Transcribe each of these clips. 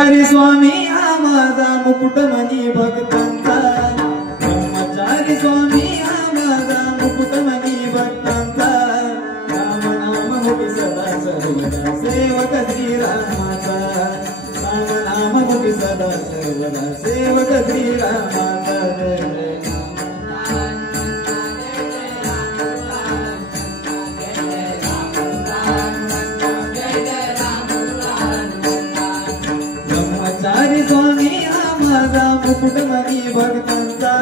हरी स्वामी हा माझा मुकुटमणी भक्तांचा, ब्रह्मचारी स्वामी हा माझा मुकुटमणी भक्तांचा, राम नाम मुखी सदा सर्वदा सेवक श्रीरामाचा, राम नाम मुखी सदा सर्वदा सेवक श्रीरामाचा। ब्रह्मचारी स्वामी हा माझा मुकुटमणी भक्तांचा,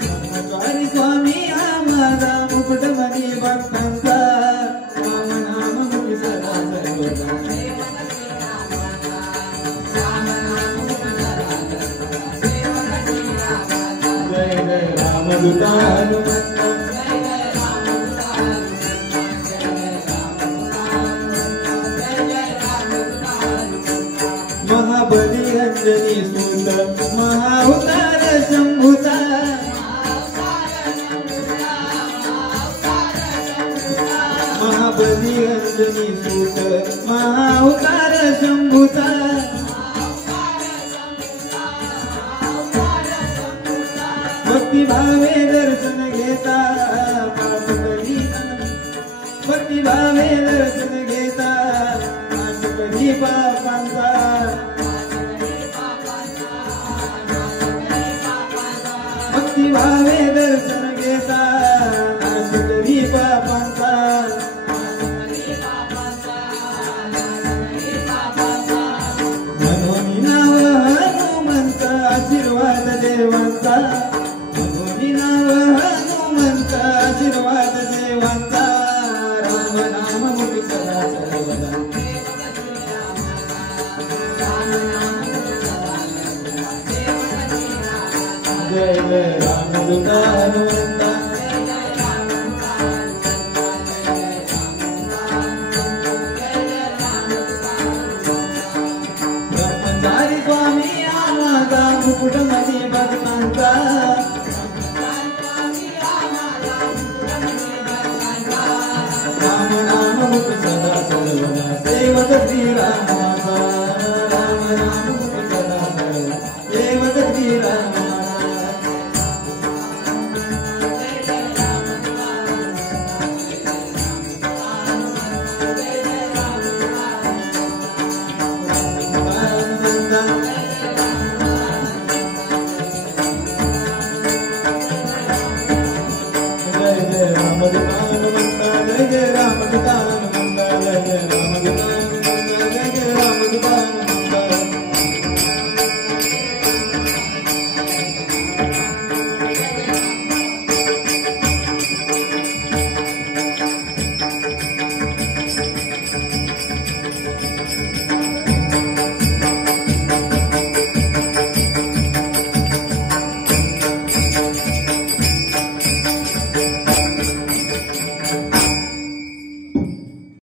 ब्रह्मचारी स्वामी हा माझा मुकुटमणी भक्तांचा, राम नाम मुखी सदा सर्वदा जय जय रामदूता हनुमंत। महाबली अंजनी सूत महाअवतार शंभुता, महाबली अंजनी सूत महाअवतार शंभुता, भक्तिभावे दर्शन घेता पाठ करीता, भक्तिभावे दर्शन घेता पाठ करी पापांचा, भक्तिभावे दर्शन घेता नाश करी पापांचा, मनोनी नाव हनुमंत आशीर्वाद देवांचा, मनोनी नाव हनुमंत आशीर्वाद देवांचा, राम नाम मुखी सदा सर्वदा जय जय रामदूता हनुमंत। ब्रह्मचारी स्वामी हा माझा मुकुटमणी भक्तांचा, राम नाम मुखी सदा सर्वदा सेवक श्रीरामाचा, राम नाम